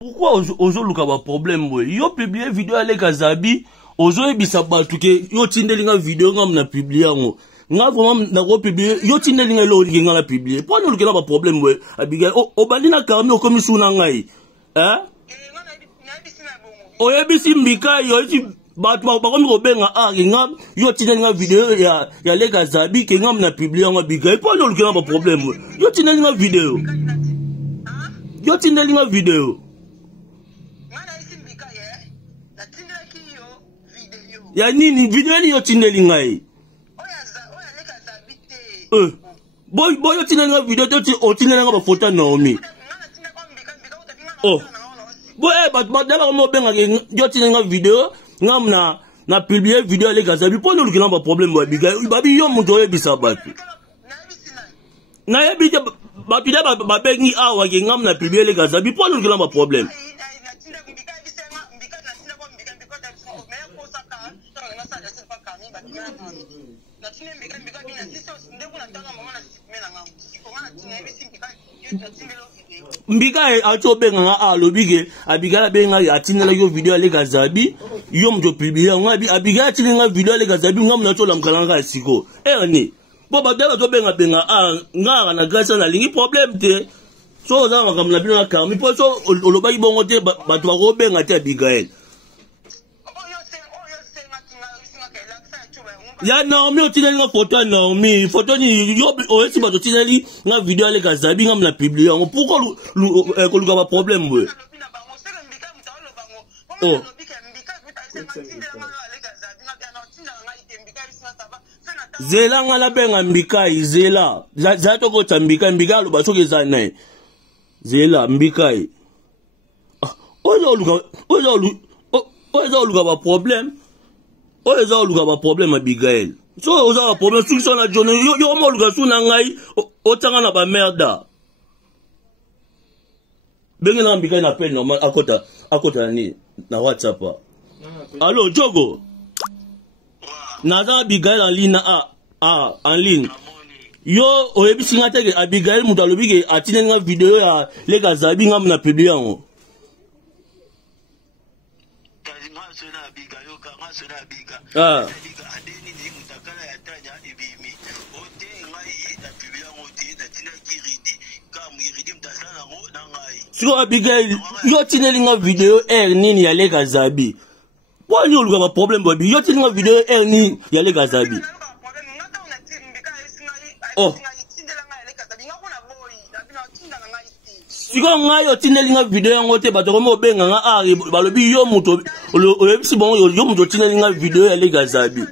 Pourquoi ozoluka ba problème boy? Yo publier vidéo avec Azabi, ozo ebisa batu ke yo tindelinga vidéo ngam na publier ngo. Nga vraiment na ko publier yo tindelinga lo nginga na publier. Pourquoi nous lukela ba problème boy? Abiga o balina karmi o komi suna ngai. Hein? O yebisi mbika yo ti batu ba komi ko benga ngam yo tindelinga vidéo ya le Azabi ke ngam na publier ngo biga. Pourquoi nous lukela ba problème boy? Yo tindelinga vidéo. Yo tindelinga vidéo. Ya nini video ni yo tineli ngai. Boy yo tineli video to tineli nga ba photo Naomi. Oh. Boy but daba mo benga yo tineli nga video ngam na publier video le Azabi po no lukina ba problème ba biga. Babi yo mo to ebisa batu. Na yebi batu daba ba bengi awa ke ngam na publier le Azabi po no lukina ba problème. Mbika acho benga nga alobige abigala benga atinela yo video ale Azabi yo mjo publier ngabi abigala atinela video ale Azabi ngam na chola mkalanga siko ni bo badela to benga nga na grâce na lingi problème te so za ngam na bino ka mi po so olobaki bongo te batu ba ko benga te abigala ya Naomi o tineli nga photo Naomi photo ni yo esi bato tineli nga video ale Azabi ngam na publier ngo pourquoi ko luka ba problème we oh zela nga la benga mbikai zela za to ko tambika lo basoke za nae zela mbikai ozo luka ba problème. Oyo eza oluka ba problème Abigail. So oza ba problème solution na jono yo mo luka suna ngai otanga na ba merda. Bengi na Abigail na appel normal akota ni na WhatsApp. Allo Jogo. Naza Abigail en ligne en ligne. Yo oyebisi ngate ke Abigail mutalobi ke atine nga video ya le Azabi ngam na publier ngo. Siko Abigail yo tineli nga video nini ya le Azabi. Wani oluka ba problème bobi yo tineli nga video nini ya le Azabi. Oh. Siko nga yo tineli nga video ngote bato mo benga nga balobi yo muto oyebisi bongo yo muto tineli nga video ya le Azabi.